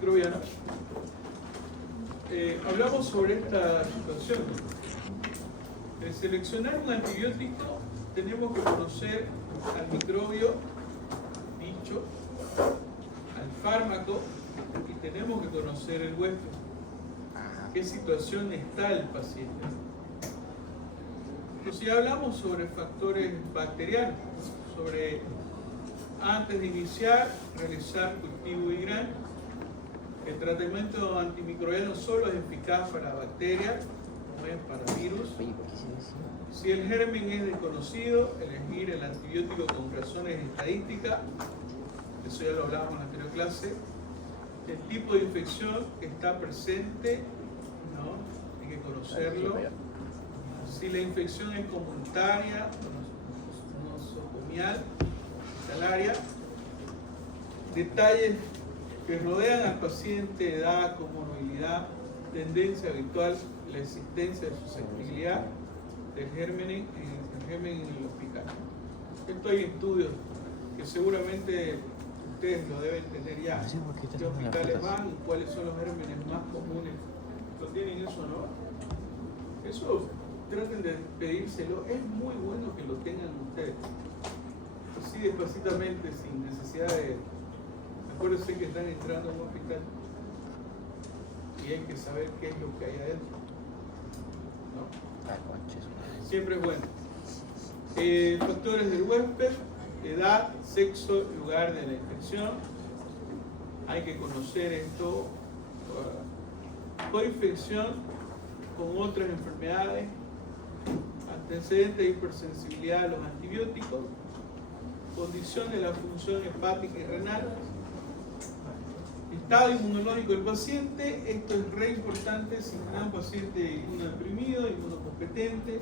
antimicrobiano, hablamos sobre esta situación. Al seleccionar un antibiótico tenemos que conocer al microbio dicho, al fármaco, y tenemos que conocer el huésped. ¿Qué situación está el paciente? Entonces ya hablamos sobre factores bacterianos, sobre antes de iniciar, realizar cultivo y grano. El tratamiento antimicrobiano solo es eficaz para bacterias, no es para virus. Si el germen es desconocido, elegir el antibiótico con razones estadísticas, eso ya lo hablábamos en la anterior clase. El tipo de infección que está presente, ¿no? Hay que conocerlo. Si la infección es comunitaria, nosocomial, hospitalaria, detalles que rodean al paciente, edad, comorbilidad, tendencia habitual, la existencia de susceptibilidad del germen en el hospital. Esto hay estudios que seguramente ustedes lo deben tener ya. ¿Qué hospitales van y cuáles son los gérmenes más comunes? ¿Lo tienen eso, no? Eso traten de pedírselo. Es muy bueno que lo tengan ustedes. Así despacitamente, sin necesidad de... Acuérdense que están entrando a un hospital y hay que saber qué es lo que hay adentro, ¿no? Siempre es bueno. Factores del huésped, edad, sexo, lugar de la infección. Hay que conocer esto. Coinfección con otras enfermedades, antecedentes de hipersensibilidad a los antibióticos, condición de la función hepática y renal, estado inmunológico del paciente. Esto es re importante si tenemos un paciente inmunodeprimido, inmunocompetente,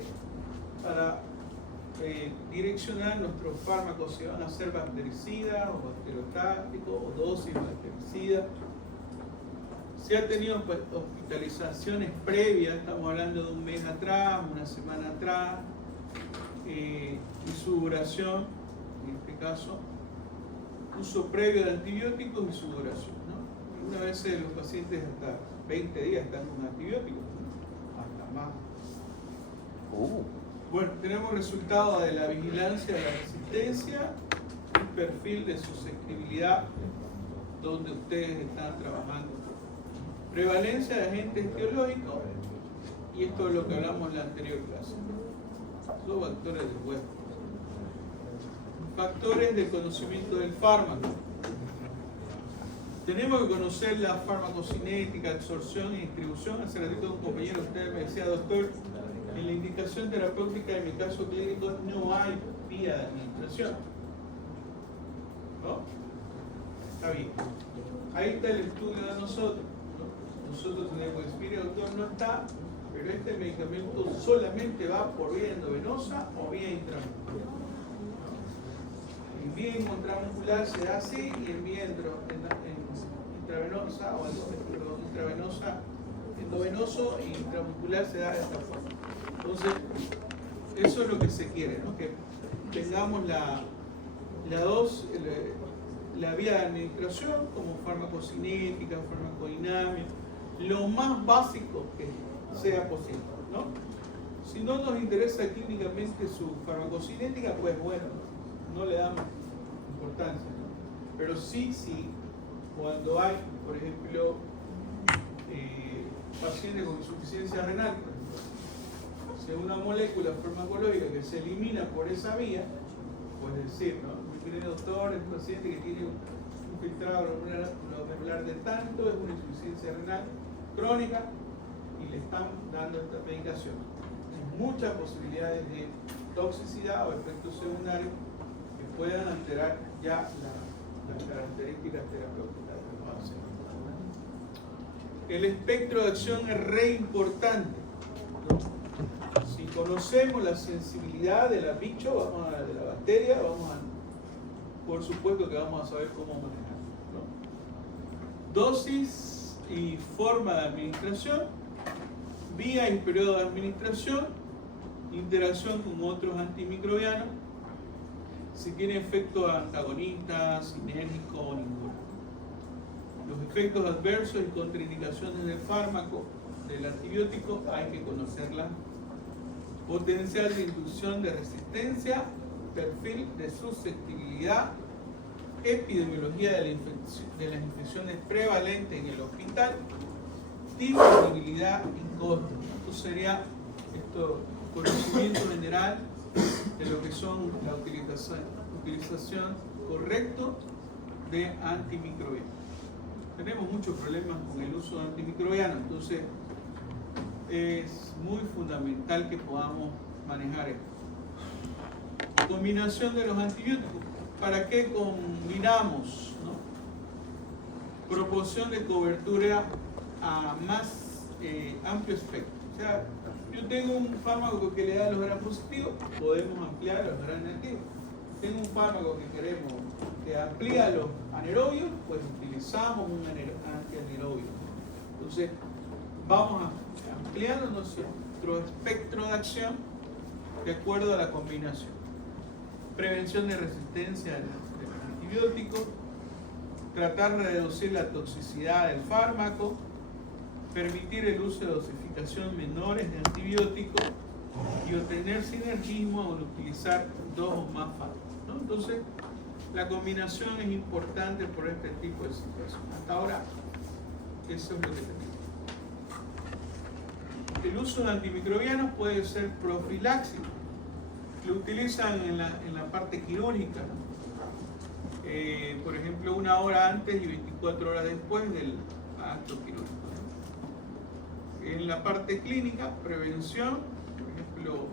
para direccionar nuestros fármacos, si van a ser bactericidas o bacterostáticos o dosis bactericidas. Si ha tenido hospitalizaciones previas, estamos hablando de un mes atrás, una semana atrás, y su duración, en este caso, uso previo de antibióticos y su duración, ¿no? Algunas veces los pacientes hasta 20 días están con antibióticos, ¿no? Hasta más. Bueno, tenemos resultados de la vigilancia de la resistencia, un perfil de susceptibilidad donde ustedes están trabajando. Prevalencia de agentes etiológicos, y esto es lo que hablamos en la anterior clase. Los factores del huésped. Factores de conocimiento del fármaco. Tenemos que conocer la farmacocinética, absorción y distribución. Hace ratito un compañero de ustedes me decía, doctor, en la indicación terapéutica, en mi caso clínico, no hay vía de administración. ¿No? Está bien. Ahí está el estudio de nosotros. Nosotros tenemos que decir, mire, doctor, no está, pero este medicamento solamente va por vía endovenosa o vía intramuscular. En vía intramuscular se da así, y en vía intravenosa o intravenosa, endovenoso e intramuscular se da de esta forma. Entonces, eso es lo que se quiere, ¿no? Que tengamos la vía de administración como farmacocinética, farmacodinamia, lo más básico que sea posible, ¿no? Si no nos interesa clínicamente su farmacocinética, pues bueno, no le damos importancia, ¿no? Pero sí, cuando hay, por ejemplo, pacientes con insuficiencia renal, si una molécula farmacológica que se elimina por esa vía, pues decir, ¿no? Mire, doctor, es un paciente que tiene un filtrado glomerular de tanto, es una insuficiencia renal crónica y le están dando esta medicación. Hay muchas posibilidades de toxicidad o efectos secundarios que puedan alterar ya las características terapéuticas del paciente. El espectro de acción es re importante, ¿no? Si conocemos la sensibilidad de la bicho, de la bacteria, por supuesto que vamos a saber cómo manejarlo, ¿no? Dosis y forma de administración, vía y periodo de administración, interacción con otros antimicrobianos, si tiene efecto antagonista, sinérgico o ninguno. Los efectos adversos y contraindicaciones del fármaco, del antibiótico, hay que conocerlas. Potencial de inducción de resistencia, perfil de susceptibilidad, epidemiología de las infecciones prevalentes en el hospital, disponibilidad y costo. Esto sería conocimiento general de lo que son la utilización correcta de antimicrobianos. Tenemos muchos problemas con el uso de antimicrobianos, entonces es muy fundamental que podamos manejar esto. Combinación de los antibióticos. ¿Para qué combinamos? ¿No? Proporción de cobertura a más amplio espectro. O sea, yo tengo un fármaco que le da los gram positivos, podemos ampliar los gram negativos. Tengo un fármaco que queremos que amplía los anaerobios, pues utilizamos un antianaerobio. Entonces, vamos ampliando nuestro espectro de acción de acuerdo a la combinación. Prevención de resistencia del antibiótico, tratar de reducir la toxicidad del fármaco, permitir el uso de dosificación menores de antibióticos y obtener sinergismo al utilizar dos o más fármacos, ¿no? Entonces, la combinación es importante por este tipo de situación. Hasta ahora, eso es lo que tenemos. El uso de antimicrobianos puede ser profiláctico. Lo utilizan en la parte quirúrgica, ¿no? Por ejemplo, 1 hora antes y 24 horas después del acto quirúrgico. En la parte clínica, prevención, por ejemplo,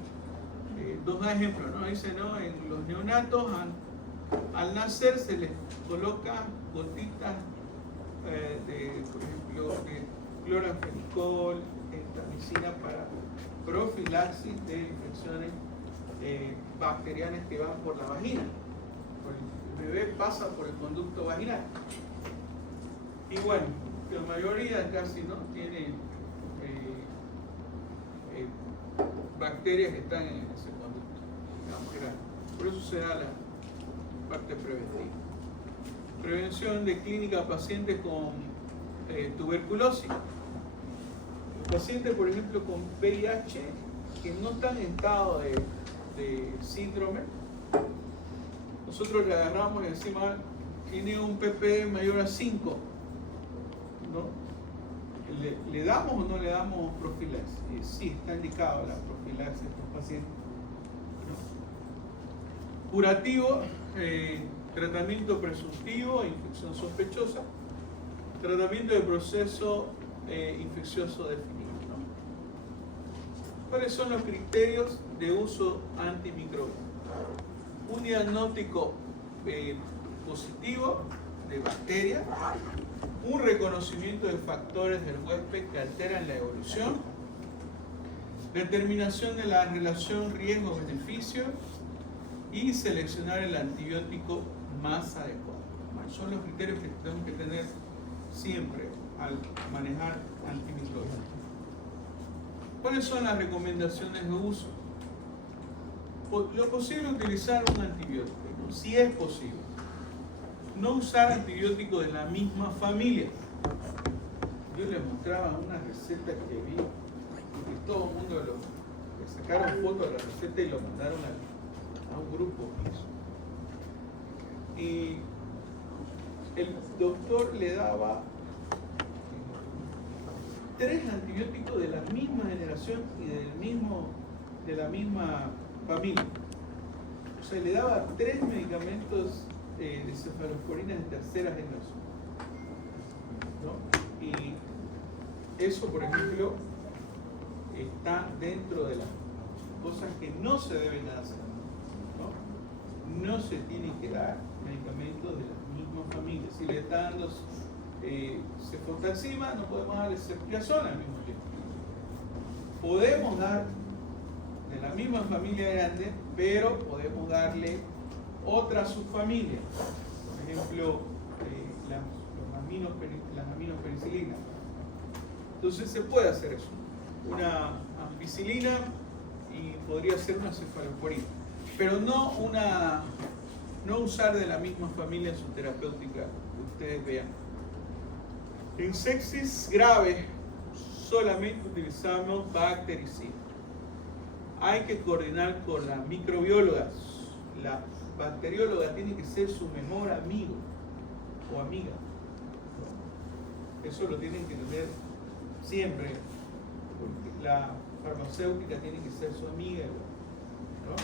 dos ejemplos, ¿no? Dice, ¿no? En los neonatos, al nacer se les coloca gotitas por ejemplo, de cloranfenicol, gentamicina para profilaxis de infecciones bacterianas que van por la vagina. El bebé pasa por el conducto vaginal. Y bueno, la mayoría casi no tiene bacterias que están en ese conducto. Por eso se da la parte preventiva. Prevención de clínica a pacientes con tuberculosis. Los pacientes, por ejemplo, con VIH que no están en estado de síndrome, nosotros le agarramos y encima tiene un ppm mayor a 5, ¿no? ¿Le damos o no le damos profilaxis? Sí, está indicado la profilaxis en estos pacientes, ¿no? Curativo, tratamiento presuntivo, infección sospechosa, tratamiento de proceso infeccioso definido, ¿no? ¿Cuáles son los criterios de uso antimicrobiano? Un diagnóstico positivo de bacterias, un reconocimiento de factores del huésped que alteran la evolución, determinación de la relación riesgo-beneficio y seleccionar el antibiótico más adecuado. Bueno, son los criterios que tenemos que tener siempre al manejar antimicrobianos. ¿Cuáles son las recomendaciones de uso? Lo posible utilizar un antibiótico, ¿no? Si es posible. No usar antibióticos de la misma familia. Yo les mostraba una receta que vi y que todo el mundo le sacaron foto de la receta y lo mandaron a un grupo. Y el doctor le daba 3 antibióticos de la misma generación y de la misma familia. O sea, le daba 3 medicamentos de cefalosporinas de tercera generación, ¿no? Y eso, por ejemplo, está dentro de las cosas que no se deben hacer, ¿no? No se tienen que dar medicamentos de la misma familia. Si le está dando cefotaxima, no podemos darle ceftriaxona al mismo tiempo. Podemos dar de la misma familia grande, pero podemos darle otra subfamilia, por ejemplo, las aminopenicilinas. Entonces se puede hacer eso, una ampicilina y podría ser una cefalosporina, pero no usar de la misma familia en su terapéutica que ustedes vean. En sepsis grave solamente utilizamos bactericidas. Hay que coordinar con las microbiólogas. La bacterióloga tiene que ser su mejor amigo o amiga. Eso lo tienen que tener siempre, porque la farmacéutica tiene que ser su amiga, ¿no?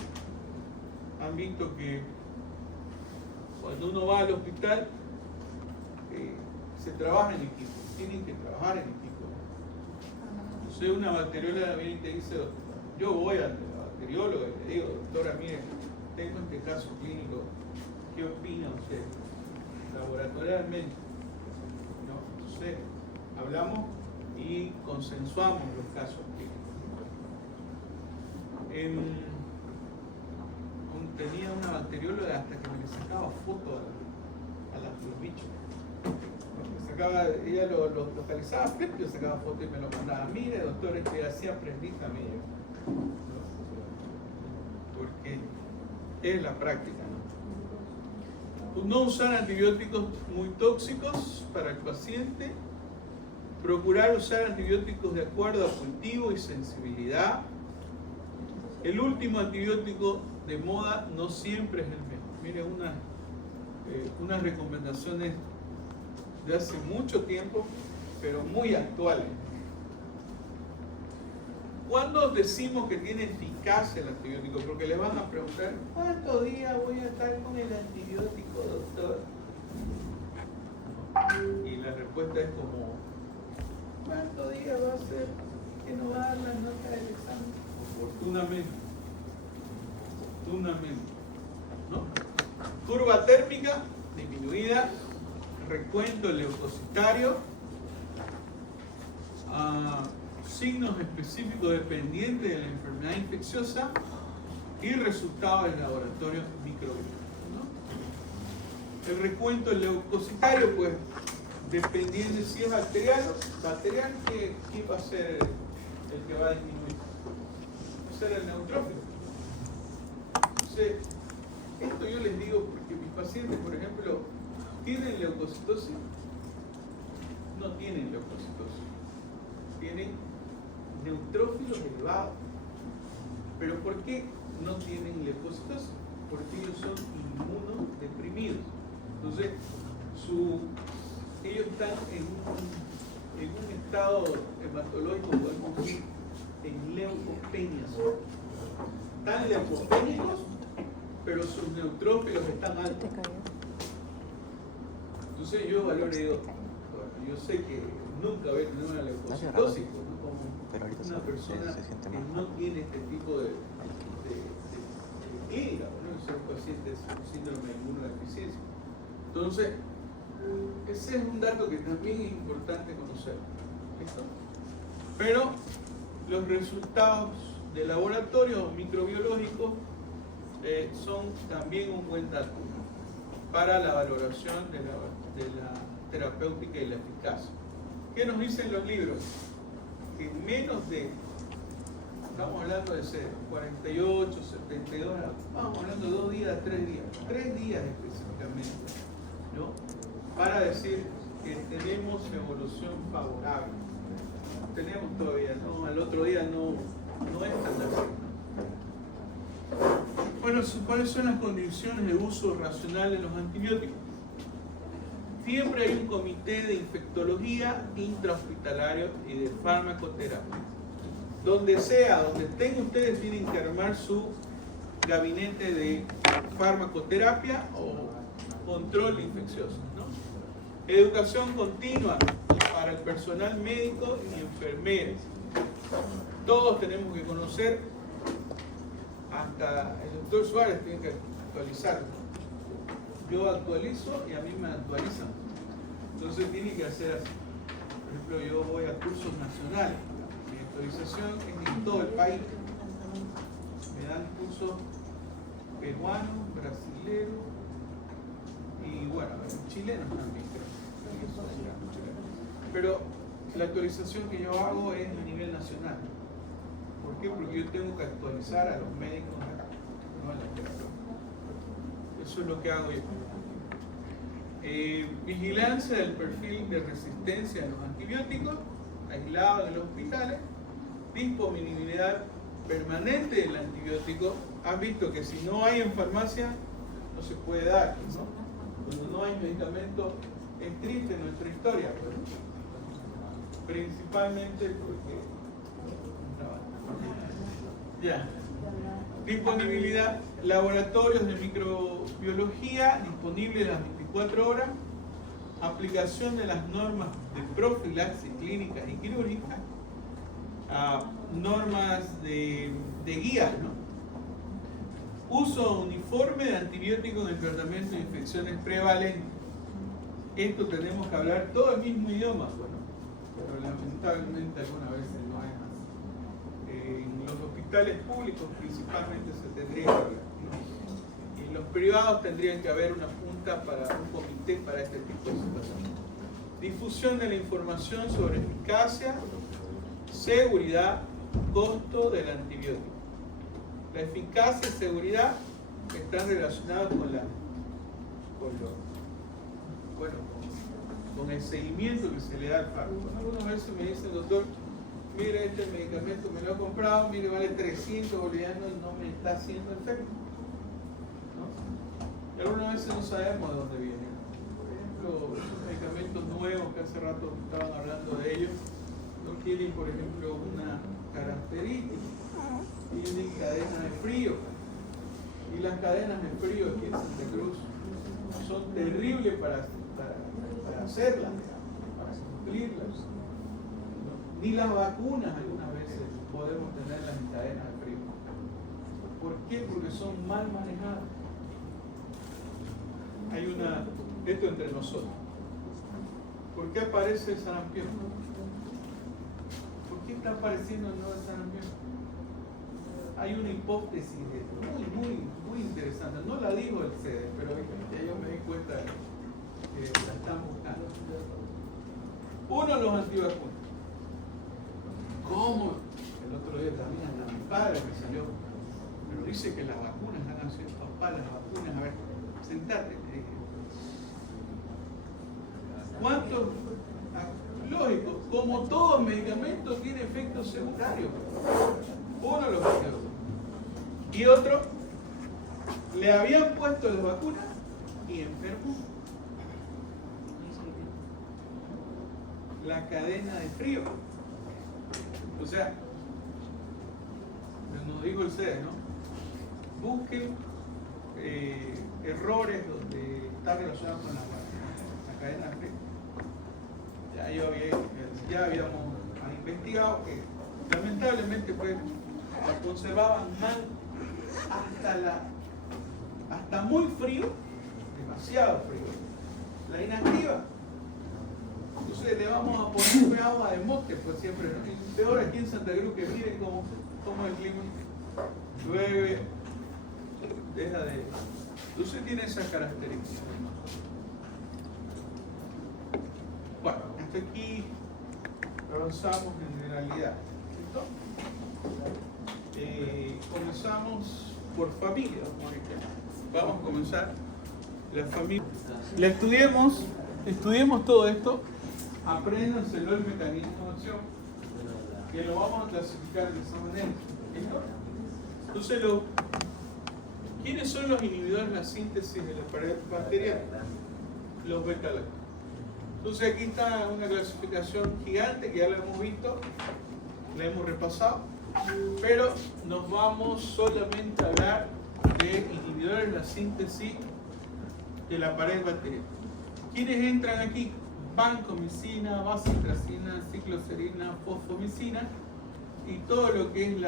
Han visto que cuando uno va al hospital se trabaja en equipo, tienen que trabajar en equipo. Entonces una bacterióloga viene y te dice, yo voy al bacteriólogo y le digo, doctora, mire, tengo este caso clínico, ¿qué opina usted? Laboratorialmente, ¿no? Entonces hablamos y consensuamos los casos clínicos. Tenía una bacterióloga hasta que me le sacaba fotos a los bichos. Ella lo localizaba, yo sacaba fotos y me lo mandaba. Mire, doctor, así aprendí también. ¿No? Porque es la práctica, ¿no? No usar antibióticos muy tóxicos para el paciente. Procurar usar antibióticos de acuerdo a cultivo y sensibilidad. El último antibiótico de moda no siempre es el mejor. Mire, unas recomendaciones de hace mucho tiempo, pero muy actuales. ¿Cuándo decimos que tiene eficacia el antibiótico? Porque les van a preguntar, ¿cuántos días voy a estar con el antibiótico, doctor? Y la respuesta es como, ¿cuántos días va a ser que no va a dar la nota del examen? Oportunamente, ¿no? Curva térmica disminuida, recuento leucocitario, signos específicos dependientes de la enfermedad infecciosa y resultados del laboratorio microbiológico, ¿no? El recuento leucocitario, pues, dependiendo de si es bacteriano, ¿qué va a ser el que va a disminuir? Va a ser el neutrófilo. Entonces, esto yo les digo porque mis pacientes, por ejemplo, ¿tienen leucocitosis? No tienen leucocitosis. Tienen neutrófilos elevados. ¿Pero por qué no tienen leucocitosis? Porque ellos son inmunodeprimidos. Entonces, ellos están en un estado hematológico, podemos decir, en leucopenia. Están leucopénicos, pero sus neutrófilos están altos. Entonces yo valoro y digo, yo sé que nunca voy a tener una leucocitosis, ¿no? Como una persona que no tiene este tipo de clínica, ¿no? Ser pacientes con síndrome de inmunodeficiencia. Entonces, ese es un dato que también es importante conocer. ¿Listo? Pero los resultados de laboratorio microbiológicos son también un buen dato para la valoración de la terapéutica y la eficacia. ¿Qué nos dicen los libros? Que en menos de, estamos hablando de 48, 72 horas, vamos hablando de 2 días, 3 días, 3 días específicamente, ¿no? Para decir que tenemos evolución favorable. Tenemos todavía, ¿no? Al otro día no es tan así. Bueno, ¿cuáles son las condiciones de uso racional de los antibióticos? Siempre hay un comité de infectología intrahospitalario y de farmacoterapia. Donde estén ustedes, tienen que armar su gabinete de farmacoterapia o control infeccioso, ¿no? Educación continua para el personal médico y enfermeros. Todos tenemos que conocer, hasta el doctor Suárez tiene que actualizar. Yo actualizo y a mí me actualizan. Entonces tiene que hacer así. Por ejemplo, yo voy a cursos nacionales. Mi actualización es en todo el país. Me dan cursos peruanos, brasileños y bueno, chilenos también creo. Pero la actualización que yo hago es a nivel nacional. ¿Por qué? Porque yo tengo que actualizar a los médicos acá, no a la terapia. Eso es lo que hago yo. Vigilancia del perfil de resistencia a los antibióticos, aislado en los hospitales. Disponibilidad permanente del antibiótico. Han visto que si no hay en farmacia, no se puede dar, ¿no? Cuando no hay medicamento, es triste nuestra historia, pues, ¿no? Principalmente porque... Ya. Disponibilidad, laboratorios de microbiología disponibles las 24 horas, aplicación de las normas de profilaxis clínicas y quirúrgicas, normas de guías, ¿no? Uso uniforme de antibióticos en el tratamiento de infecciones prevalentes. Esto tenemos que hablar todo el mismo idioma, bueno, pero lamentablemente algunas veces no es así. En los hospitales públicos principalmente se tendría que hablar, ¿no? Y en los privados tendrían que haber una junta para un comité para este tipo de situaciones. Difusión de la información sobre eficacia, seguridad, costo del antibiótico. La eficacia y seguridad están relacionadas con el seguimiento que se le da al fármaco. Algunas veces me dicen, doctor, mire, este medicamento me lo he comprado, mire, vale 300 bolivianos y no me está haciendo efecto, ¿no? Y algunas veces no sabemos de dónde vienen. Por ejemplo, esos medicamentos nuevos que hace rato estaban hablando de ellos, no tienen, por ejemplo, una característica, tienen cadena de frío. Y las cadenas de frío aquí en Santa Cruz son terribles para hacerlas, para cumplirlas. Ni las vacunas algunas veces podemos tenerlas en cadenas de frío. ¿Por qué? Porque son mal manejadas. Esto entre nosotros. ¿Por qué aparece el sarampión? ¿Por qué está apareciendo el nuevo sarampión? Hay una hipótesis muy interesante. No la digo el CEDES, pero ya yo me di cuenta de que la están buscando. Uno, los antivacunas. ¿Cómo? El otro día también a mi padre me salió, pero dice que las vacunas han sido, papá, las vacunas, a ver, sentate, le dije. ¿Cuántos? Lógico, como todo medicamento tiene efectos secundarios. Uno los antivacunas. Y otro, le habían puesto las vacunas y enfermó. La cadena de frío. O sea, nos dijo el CEDES, ¿no? Busquen errores donde está relacionado con la cadena de frío. Ya habíamos investigado que lamentablemente pues la conservaban mal hasta muy frío, demasiado frío. La inactiva. Entonces le vamos a poner agua de monte, pues siempre, ¿no? Y peor aquí en Santa Cruz, que miren cómo el clima. Llueve, deja de... Entonces tiene esas características. Bueno, hasta aquí avanzamos en generalidad. Comenzamos por familia. Vamos a comenzar la familia. La estudiemos todo esto. Apréndanselo el mecanismo de acción, que lo vamos a clasificar de esa manera. ¿Listo? Entonces, ¿quiénes son los inhibidores de la síntesis de la pared bacteriana? Los beta-lactamos. Entonces, aquí está una clasificación gigante que ya la hemos visto, la hemos repasado, pero nos vamos solamente a hablar de inhibidores de la síntesis de la pared bacteriana. ¿Quiénes entran aquí? Vancomicina, bacitracina, cicloserina, fosfomicina y todo lo que es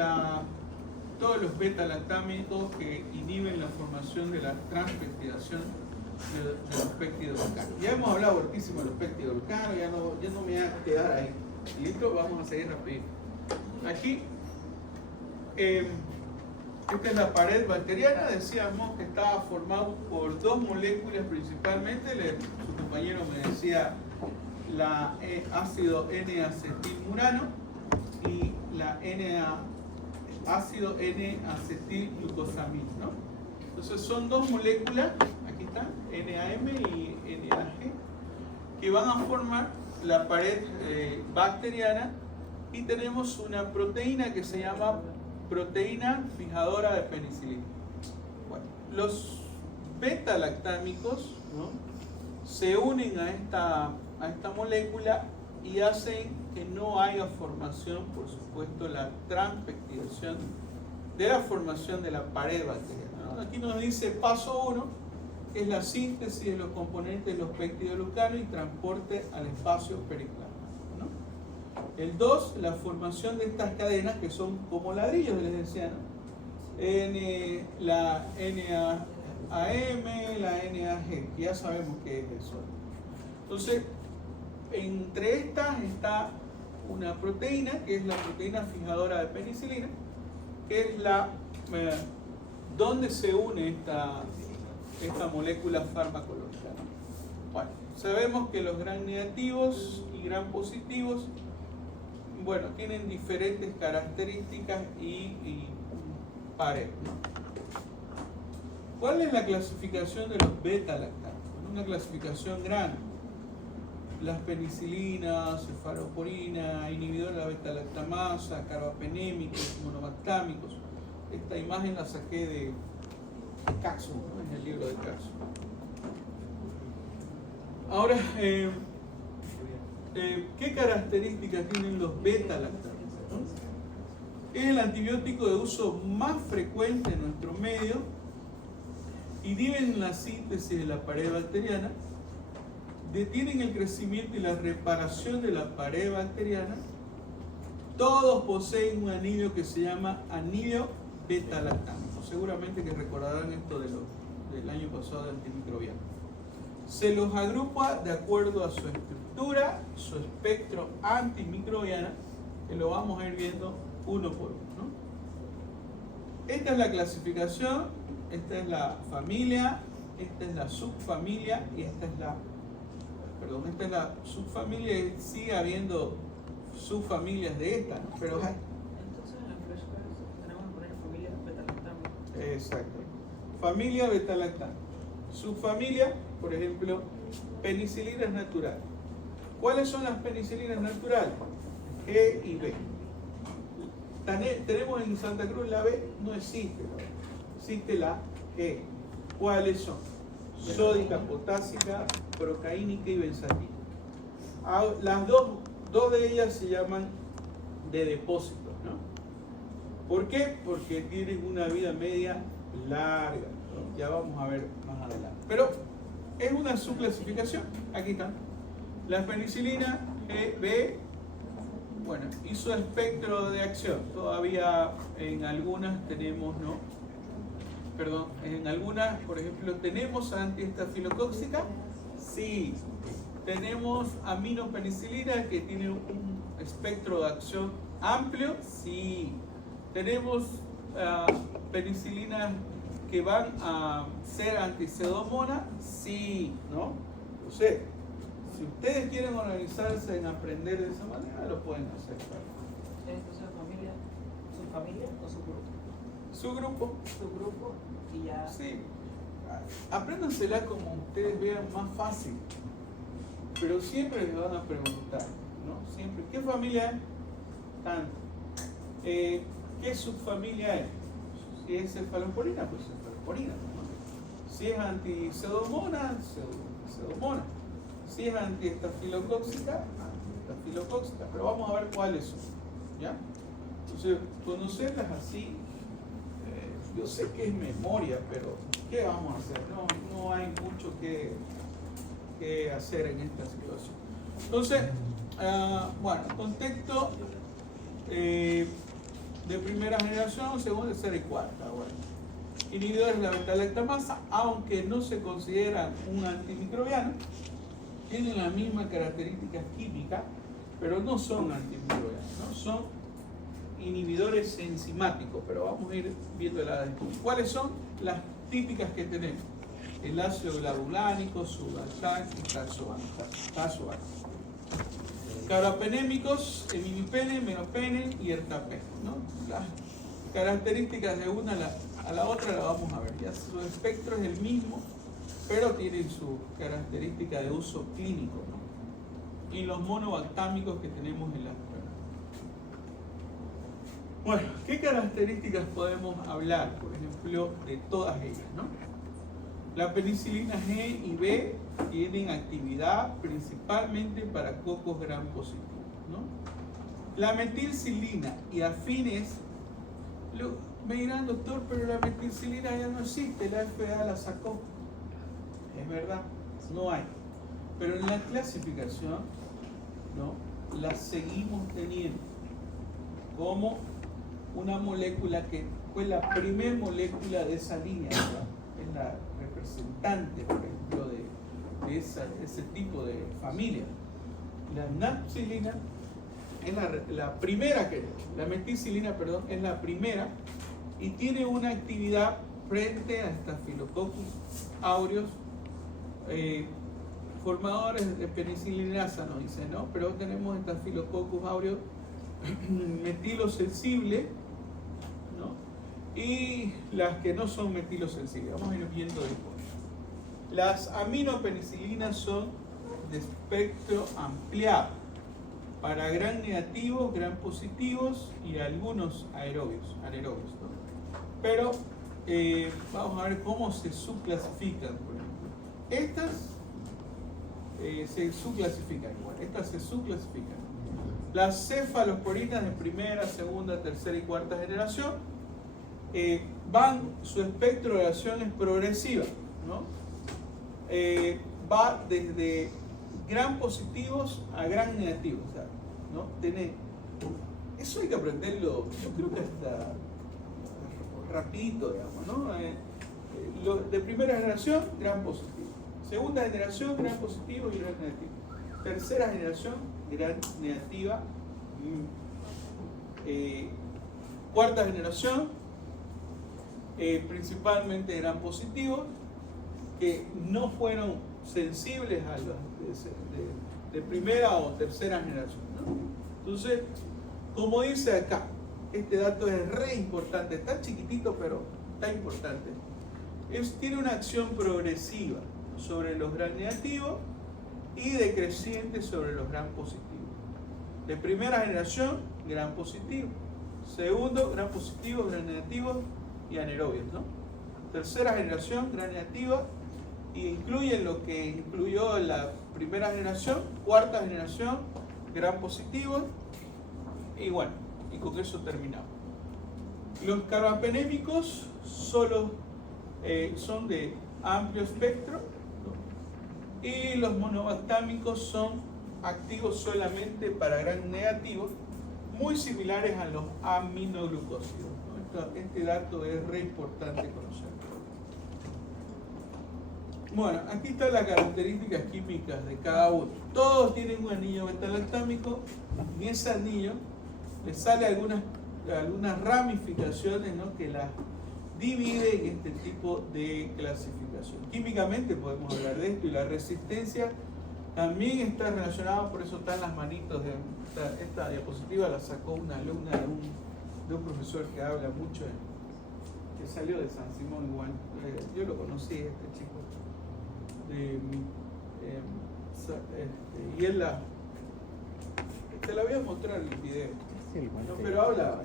todos los beta-lactámicos que inhiben la formación de la transpeptidación de los péptidos alcanos. Ya hemos hablado hartísimo de los péptidos alcanos, ya no me voy a quedar ahí. ¿Listo? Vamos a seguir rápido. Aquí, esta es la pared bacteriana. Decíamos que estaba formado por dos moléculas principalmente. Su compañero me decía la ácido N-acetilmurano y la ácido N-acetilglucosamina, ¿no? Entonces son dos moléculas, aquí lactam, NAM y NAG, que van a formar la pared bacteriana, y tenemos una proteína que se llama proteína fijadora de penicilina. Bueno, los beta-lactámicos, ¿no?, se unen a esta molécula y hacen que no haya formación, por supuesto, la transpeptidación de la formación de la pared bacteriana, ¿no? Aquí nos dice paso 1, que es la síntesis de los componentes de los peptidoglucanos y transporte al espacio periplasmático, ¿no? El 2, la formación de estas cadenas que son como ladrillos, les decía, ¿no? La NAM, la NAG, que ya sabemos qué es eso. Entonces, entre estas está una proteína, que es la proteína fijadora de penicilina, que es donde se une esta molécula farmacológica, ¿no? Bueno, sabemos que los gram negativos y gram positivos, bueno, tienen diferentes características y pared, ¿no? ¿Cuál es la clasificación de los beta-lactámicos? Una clasificación grande. Las penicilinas, cefalosporina, inhibidores de la beta-lactamasa, carbapenémicos, monomastámicos. Esta imagen la saqué de Caxo, ¿no?, en el libro de Caxo. Ahora, ¿qué características tienen los beta-lactámicos? Es el antibiótico de uso más frecuente en nuestro medio, inhiben la síntesis de la pared bacteriana, detienen el crecimiento y la reparación de la pared bacteriana. Todos poseen un anillo que se llama anillo beta-lactámico. Seguramente que recordarán esto del año pasado de antimicrobiano. Se los agrupa de acuerdo a su estructura, su espectro antimicrobiana, que lo vamos a ir viendo uno por uno, ¿no? Esta es la clasificación, esta es la familia, esta es la subfamilia y esta es la subfamilia, y sigue habiendo subfamilias de esta, ¿no? Pero hay. Entonces en el flashcard tenemos que poner familia beta-lactámica. Exacto. Familia beta-lactámica. Subfamilia, por ejemplo, penicilinas naturales. ¿Cuáles son las penicilinas naturales? G y B. Tenemos en Santa Cruz la B, no existe la B. Existe la G. ¿Cuáles son? Sódica, potásica, procaínica y benzatina. Las dos de ellas se llaman de depósito, ¿no? ¿Por qué? Porque tienen una vida media larga, ¿no? Ya vamos a ver más adelante. Pero es una subclasificación. Aquí están. La penicilina G, B, bueno, y su espectro de acción. Todavía en algunas tenemos, ¿no? Perdón, en algunas, por ejemplo, ¿tenemos antiestafilocóxica? Sí. ¿Tenemos aminopenicilina que tiene un espectro de acción amplio? Sí. ¿Tenemos penicilinas que van a ser antipseudomonas? Sí, ¿no? Lo sé. Si ustedes quieren organizarse en aprender de esa manera, lo pueden hacer. Entonces, familia, subfamilia o subgrupo. Subgrupo. Subgrupo y ya. Sí. Apréndansela como ustedes vean más fácil. Pero siempre les van a preguntar, ¿no? Siempre. ¿Qué familia es? Tanto. ¿Qué subfamilia es? Si es cefalosporina, pues cefalosporina, ¿no? Si es antipseudomonas, pseudomonas. Si es antiestafilocóxica, antiestafilocóxica. Pero vamos a ver cuáles son, ¿ya? Entonces, conocerlas así, yo sé que es memoria, pero ¿qué vamos a hacer? No hay mucho que hacer en esta situación. Entonces, bueno, contexto de primera generación, segunda, tercera y cuarta. Bueno, inhibidores de la beta-lactamasa, aunque no se consideran un antimicrobiano, tienen la misma característica química, pero no son antimicrobianos, ¿no? Son inhibidores enzimáticos, pero vamos a ir viendo la después. ¿Cuáles son las típicas que tenemos? El ácido glavulánico, subaltán y tazoban. Carbapenémicos, minipene, menopene y ertapene, ¿no? Las características de una a la otra la vamos a ver. Ya su espectro es el mismo, pero tienen su característica de uso clínico, ¿no? Y los monobactámicos que tenemos en las pruebas. Bueno, ¿qué características podemos hablar, por ejemplo, de todas ellas, ¿no? La penicilina G y B tienen actividad principalmente para cocos gram positivos, ¿no? La metilcilina y afines, me dirán, doctor, pero la metilcilina ya no existe, la FDA la sacó. Es verdad, no hay. Pero en la clasificación, ¿no?, la seguimos teniendo como una molécula que fue la primera molécula de esa línea, ¿no? Es la representante, por ejemplo, de ese tipo de familia. La napsilina es la primera la meticilina, perdón, es la primera y tiene una actividad frente a Staphylococcus aureus, formadores de penicilinasa, nos dice, ¿no? Pero tenemos Staphylococcus aureus metilosensible, ¿no? Y las que no son metilosensibles. Vamos a ir viendo después. Las aminopenicilinas son de espectro ampliado para gram negativos, gram positivos y algunos anaerobios, ¿no? Pero vamos a ver cómo se subclasifican, por ejemplo. Estas se subclasifican igual, estas se subclasifican. Las cefalosporinas de primera, segunda, tercera y cuarta generación su espectro de acción es progresiva, ¿no? Va desde gram positivos a gram negativos, o sea, ¿no? Eso hay que aprenderlo, yo creo que hasta rapidito, digamos, ¿no? De primera generación, gram positivo. Segunda generación, gram positivo y gram negativo. Tercera generación, gram negativa. Cuarta generación, principalmente gram positivos, que no fueron sensibles a los de primera o tercera generación, ¿no? Entonces, como dice acá, este dato es re importante, está chiquitito pero está importante. Tiene una acción progresiva sobre los gram negativos y decreciente sobre los gram positivos. De primera generación, gram positivo. Segundo, gram positivo, gram negativo y anaerobios, ¿no? Tercera generación, gram negativa, y incluye lo que incluyó la primera generación. Cuarta generación, gram positivo, y bueno, y con eso terminamos. Los carbapenémicos solo son de amplio espectro, ¿no? Y los monobactámicos son activos solamente para gram negativos, muy similares a los aminoglucósidos, ¿no? Este dato es re importante conocerlo. Bueno, aquí están las características químicas de cada uno. Todos tienen un anillo beta-lactámico. En ese anillo le sale algunas ramificaciones, ¿no?, que las divide en este tipo de clasificación. Químicamente podemos hablar de esto, y la resistencia también está relacionada, por eso están las manitos de esta diapositiva, la sacó una alumna de un profesor que habla mucho, que salió de San Simón igual. Yo lo conocí, este chico. Y él te la voy a mostrar el video, ¿no? Pero habla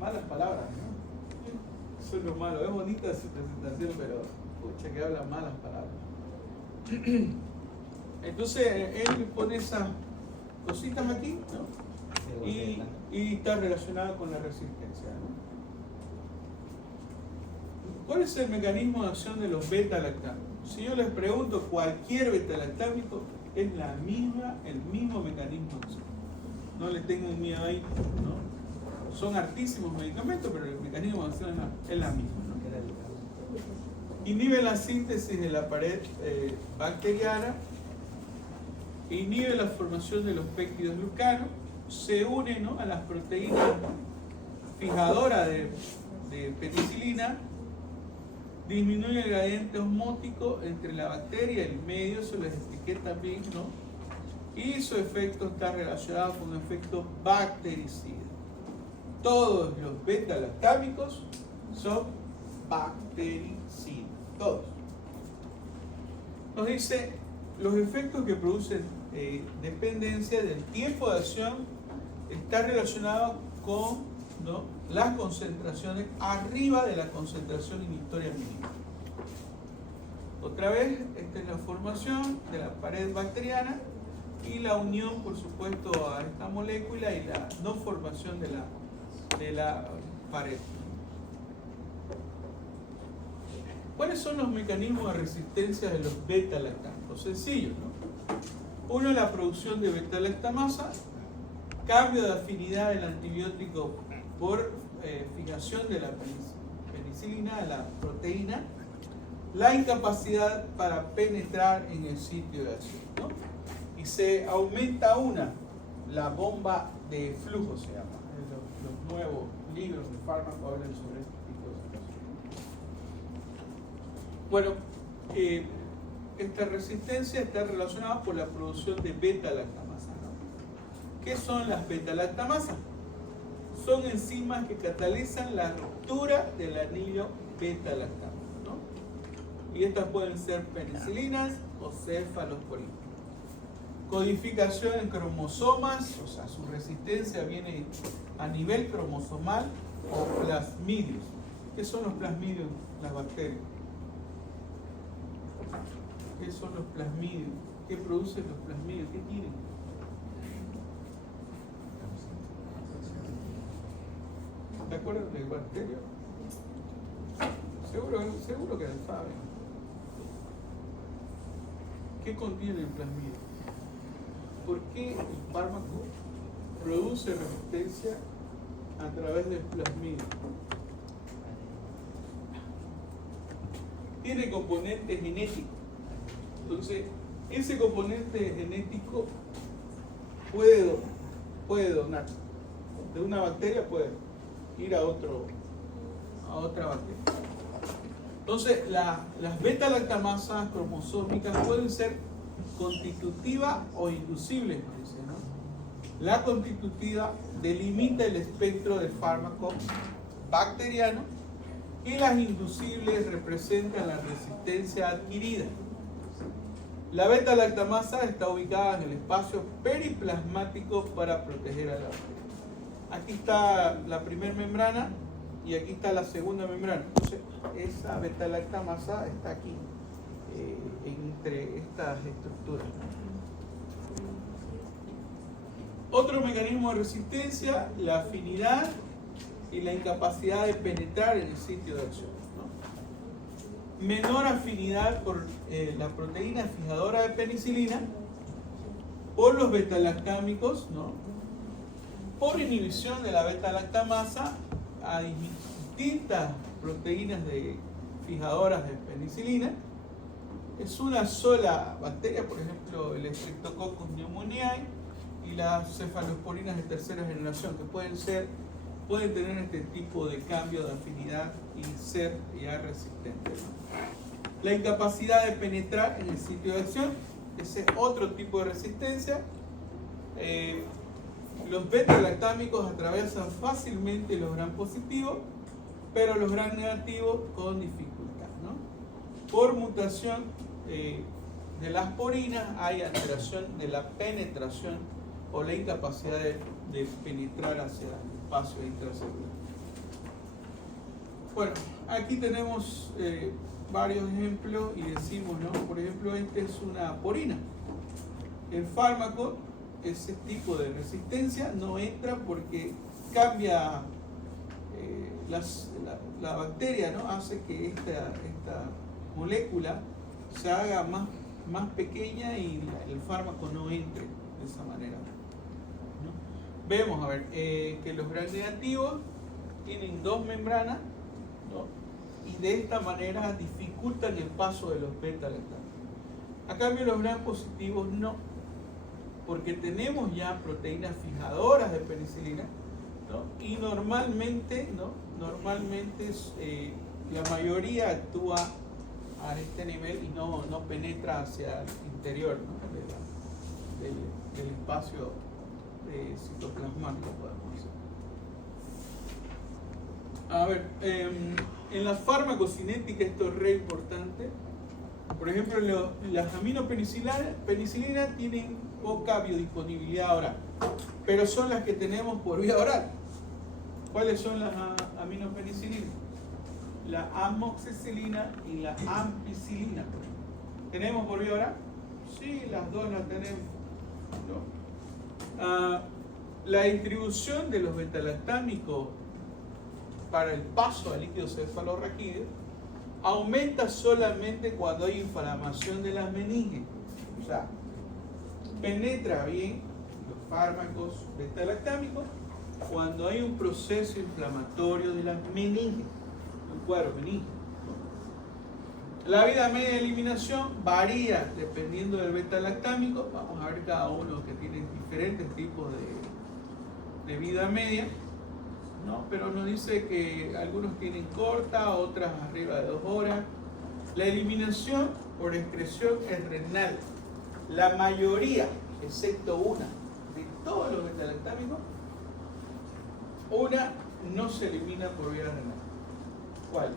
malas palabras, ¿no? Eso es lo malo. Es bonita su presentación, pero escucha que habla malas palabras. Entonces él pone esas cositas aquí, ¿no? Y está relacionada con la resistencia, ¿no? ¿Cuál es el mecanismo de acción de los beta-lactámicos? Si yo les pregunto, cualquier beta-lactámico es el mismo mecanismo de acción. No le tengan miedo ahí, ¿no? Son hartísimos medicamentos, pero el mecanismo de acción es la misma, ¿no? Inhibe la síntesis de la pared bacteriana, inhibe la formación de los péptidos glucanos, se une, ¿no?, a las proteínas fijadoras de penicilina, disminuye el gradiente osmótico entre la bacteria y el medio, eso les expliqué también, ¿no? Y su efecto está relacionado con efectos bactericidas. Todos los beta-lactámicos son bactericidas, todos. nos dice los efectos que producen dependencia del tiempo de acción está relacionado con, ¿no?, las concentraciones arriba de la concentración inhibitoria mínima. Otra vez, esta es la formación de la pared bacteriana y la unión, por supuesto, a esta molécula y la no formación de la pared. ¿Cuáles son los mecanismos de resistencia de los beta-lactámicos? Sencillos, ¿no? Uno es la producción de beta-lactamasa, cambio de afinidad del antibiótico por fijación de la penicilina, de la proteína, la incapacidad para penetrar en el sitio de acción, ¿no? Y se aumenta la bomba de flujo, se llama. Los nuevos libros de fármaco hablan sobre este tipo de situaciones. Bueno, esta resistencia está relacionada por la producción de beta-lactamasa, ¿no? ¿Qué son las beta-lactamasas? Son enzimas que catalizan la ruptura del anillo beta-lactamo, ¿no? Y estas pueden ser penicilinas o cefalosporinas. Codificación en cromosomas, o sea, su resistencia viene a nivel cromosomal, o plasmidios. ¿Qué son los plasmidios? Las bacterias. ¿Qué son los plasmidios? ¿Qué producen los plasmidios? ¿Qué tienen? ¿Te acuerdas del bacterio? Seguro que lo saben. ¿Qué contiene el plasmidio? ¿Por qué el fármaco produce resistencia a través del plasmidio? Tiene componente genético. Entonces, ese componente genético puede donar. De una bacteria puede ir a otra bacteria. Entonces, las beta-lactamasas cromosómicas pueden ser constitutivas o inducibles, dice, ¿no? La constitutiva delimita el espectro del fármaco bacteriano y las inducibles representan la resistencia adquirida. La beta-lactamasa está ubicada en el espacio periplasmático para proteger a la bacteria. Aquí está la primera membrana y aquí está la segunda membrana. Entonces, esa beta-lactamasa está aquí, entre estas estructuras. Otro mecanismo de resistencia, la afinidad y la incapacidad de penetrar en el sitio de acción, ¿no? Menor afinidad por la proteína fijadora de penicilina, por los beta-lactámicos, ¿no? Por inhibición de la beta-lactamasa a distintas proteínas fijadoras de penicilina. Es una sola bacteria, por ejemplo, el Streptococcus pneumoniae y las cefalosporinas de tercera generación, que pueden tener este tipo de cambio de afinidad y ser ya resistentes. La incapacidad de penetrar en el sitio de acción, ese es otro tipo de resistencia. Los beta-lactámicos atraviesan fácilmente los gram positivos, pero los gram negativos con dificultad, ¿no? Por mutación de las porinas hay alteración de la penetración o la incapacidad de penetrar hacia el espacio intracelular. Bueno, aquí tenemos varios ejemplos y decimos, ¿no? Por ejemplo, esta es una porina. El fármaco, ese tipo de resistencia, no entra porque cambia la bacteria, ¿no? Hace que esta molécula se haga más pequeña y el fármaco no entre de esa manera, ¿no? Vemos, a ver, que los gram negativos tienen dos membranas, ¿no? Y de esta manera dificultan el paso de los beta-lactámicos. A cambio, los gram positivos no, porque tenemos ya proteínas fijadoras de penicilina, ¿no? Y normalmente la mayoría actúa a este nivel y no penetra hacia el interior, ¿no? del espacio citoplasmático, podemos decir. A ver, en la farmacocinética esto es re importante. Por ejemplo, las aminopenicilinas tienen poca biodisponibilidad oral, pero son las que tenemos por vía oral. ¿Cuáles son las aminopenicilinas? La amoxicilina y la ampicilina. ¿Tenemos por vía oral? Sí, las dos las tenemos. ¿No? La distribución de los betalactámicos para el paso al líquido cefalorraquídeo aumenta solamente cuando hay inflamación de las meninges. O sea, penetra bien los fármacos betalactámicos cuando hay un proceso inflamatorio de las meninges, un cuadro meninge. La vida media de eliminación varía dependiendo del betalactámico. Vamos a ver cada uno que tiene diferentes tipos de vida media, ¿no? Pero nos dice que algunos tienen corta, otras arriba de 2 horas. La eliminación por excreción es renal. La mayoría, excepto una, de todos los betalactámicos, una no se elimina por vía renal. ¿Cuál?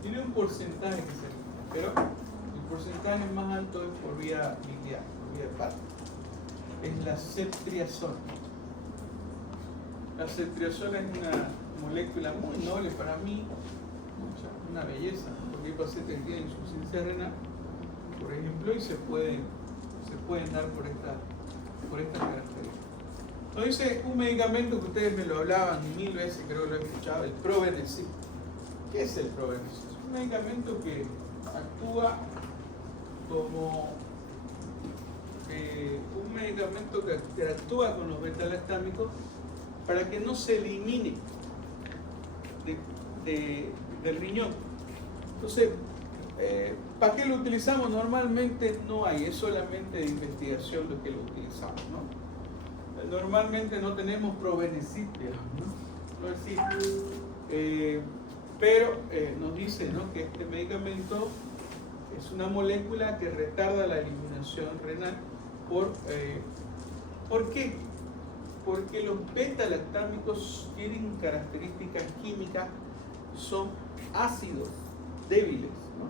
Tiene un porcentaje que se elimina, pero el porcentaje más alto es por vía biliar, por vía hepática. Es la ceftriaxona. La ceftriaxona es una molécula muy noble para mí, una belleza, porque hay pacientes que tienen insuficiencia renal, por ejemplo, y se pueden dar por esta característica. Entonces, un medicamento que ustedes me lo hablaban 1000 veces, creo que lo he escuchado, el Probenecid. ¿Qué es el Probenecid? Es un medicamento que actúa como un medicamento que interactúa con los betalactámicos para que no se elimine del riñón. Entonces, ¿para qué lo utilizamos? Normalmente no hay, es solamente de investigación lo que lo utilizamos, ¿no? Normalmente no tenemos Probenecid, ¿no? No existe. Pero nos dice, ¿no?, que este medicamento es una molécula que retarda la eliminación renal. ¿Por qué? Porque los betalactámicos tienen características químicas, son ácidos débiles, ¿no?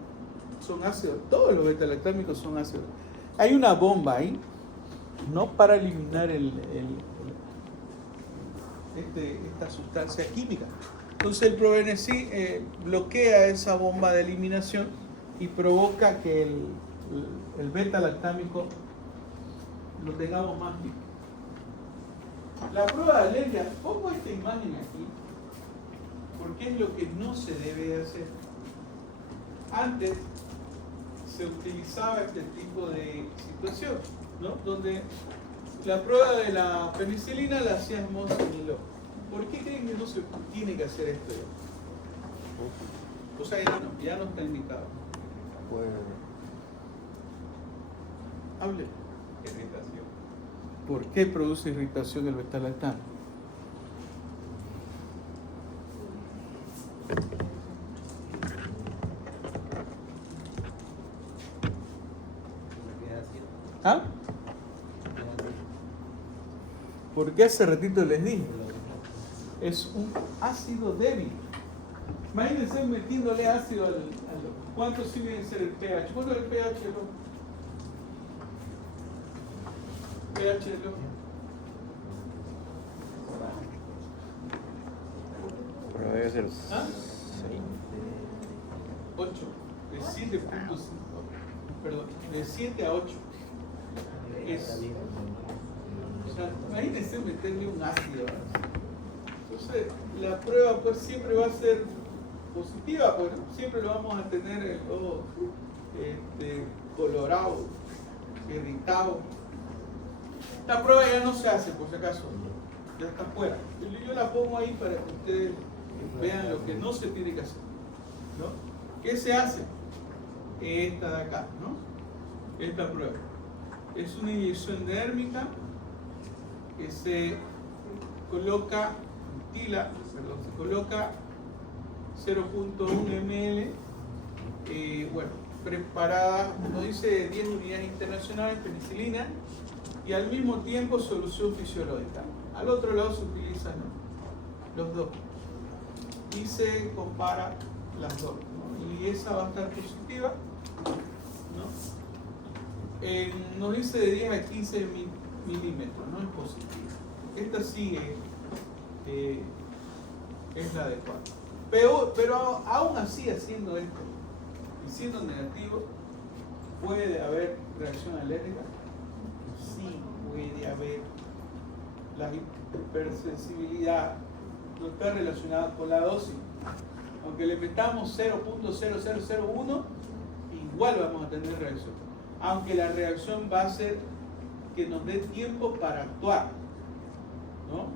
Son ácidos, todos los betalactámicos son ácidos. Hay una bomba ahí, no para eliminar esta sustancia química. Entonces el Probenecid bloquea esa bomba de eliminación y provoca que el betalactámico lo tengamos más limpio. La prueba de alergia, pongo esta imagen aquí, porque es lo que no se debe hacer. Antes se utilizaba este tipo de situación, ¿no?, donde la prueba de la penicilina la hacíamos en hilo. ¿Por qué creen que no se tiene que hacer esto ya? O sea, ya no está indicado. Pues, Hable. irritación. ¿Por qué produce irritación el betalactámico? ¿Ah? Porque hace ratito les dije, es un ácido débil. Imagínense metiéndole ácido al ¿cuánto sí viene a ser el pH? ¿Cuánto es el pH? pH del ojo. Pero debe ser ¿Ah? 6. 8, de 7.5, perdón, de 7 a 8. O sea, imagínense meterle un ácido. Entonces, la prueba pues siempre va a ser positiva, pues, ¿no? Siempre lo vamos a tener el ojo colorado, irritado. La prueba ya no se hace, por si acaso, ya está fuera. Yo la pongo ahí para que ustedes vean lo que no se tiene que hacer, ¿no? ¿Qué se hace? Esta de acá, ¿no? Esta prueba. Es una inyección dérmica que se coloca, se coloca 0.1 ml, bueno, preparada, nos dice 10 unidades internacionales de penicilina y al mismo tiempo solución fisiológica. Al otro lado se utilizan, ¿no?, los dos y se compara las dos, ¿no? y esa va a estar positiva, ¿no? Nos dice de 10 a 15 milímetros, no es positiva. Esta sí es la adecuada. Pero aún así, haciendo esto y siendo negativo, ¿puede haber reacción alérgica? Sí, puede haber. La hipersensibilidad no está relacionada con la dosis. Aunque le metamos 0.0001, igual vamos a tener reacción. Aunque la reacción va a ser que nos dé tiempo para actuar, ¿no?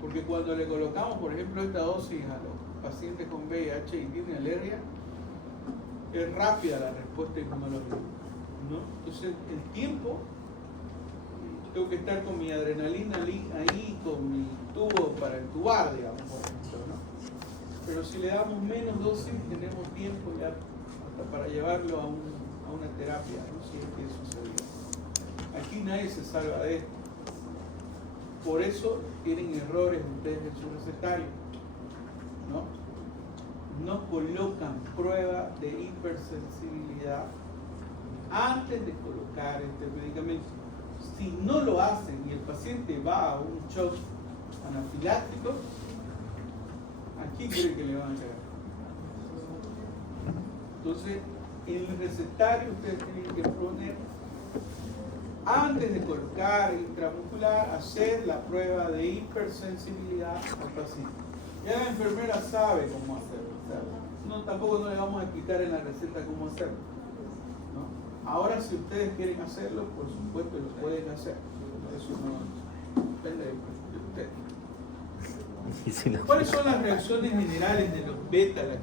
Porque cuando le colocamos, por ejemplo, esta dosis a los pacientes con VIH y tienen alergia, es rápida la respuesta inmunológica, ¿no? Entonces, el tiempo, tengo que estar con mi adrenalina ahí, con mi tubo para entubar, digamos, por ejemplo, ¿no? Pero si le damos menos dosis, tenemos tiempo ya hasta para llevarlo a una terapia, ¿no? Si es que sucedió. Aquí nadie se salva de esto. Por eso tienen errores ustedes en su recetario, ¿no? No colocan prueba de hipersensibilidad antes de colocar este medicamento. Si no lo hacen y el paciente va a un shock anafiláctico, ¿a quién cree que le van a llegar? Entonces, en el recetario ustedes tienen que poner, antes de colocar intramuscular, hacer la prueba de hipersensibilidad al paciente. Ya la enfermera sabe cómo hacerlo, ¿sabes? No, tampoco no le vamos a explicar en la receta cómo hacerlo, ¿no? Ahora, si ustedes quieren hacerlo, por supuesto lo pueden hacer. Eso no depende de ustedes. ¿Cuáles son las reacciones generales de los beta-lactámicos?